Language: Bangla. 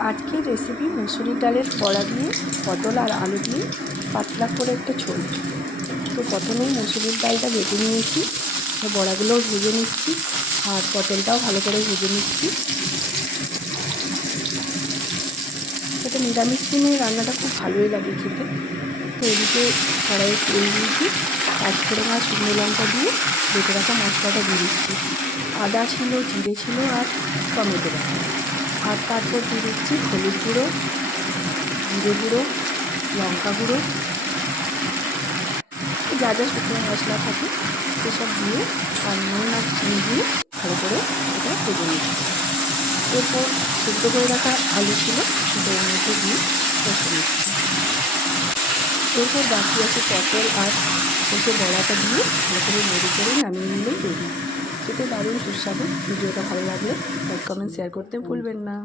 আজকের রেসিপি মুসুরির ডালের বড়া দিয়ে পটল আর আলু দিয়ে পাতলা করে একটা ঝোল। তো প্রথমেই মুসুরির ডালটা বেটে নিয়েছি, বড়াগুলোও ভেজে নিচ্ছি আর পটলটাও ভালো করে ভেজে নিচ্ছি। এটা নিরামিষ দিনে রান্নাটা খুব ভালোই লাগে খেতে। তো এদিকে কড়াইয়ে তেল দিয়েছি, পাঁচফোড়ন আর শুকনো লঙ্কা দিয়ে বেটে রাখা মশলাটা দিয়ে দিচ্ছি। আদা ছিল, জিরে ছিল আর টমেটো বাটা। আর তারপর দিয়ে দিচ্ছি হলুদ গুঁড়ো, জিরে গুঁড়ো, লঙ্কা গুঁড়ো, যা যা শুকনো মশলা থাকে সেসব দিয়ে আর নুন আর চিনি দিয়ে ভালো করে এটা ভেজে নিচ্ছি। এরপর সেদ্ধ করে রাখা আলু ছিল সেটা এর মধ্যে দিয়ে কষে নিচ্ছি। এরপর বাকি আছে পটল আর কষে বড়াটা দিয়ে ভালো করে নেড়ে করে নামিয়ে নিলেই রেডি। খেতে দারুণ সুস্বাদু। ভিডিওটা ভালো লাগলে লাইক, কমেন্ট, শেয়ার করতে ভুলবেন না।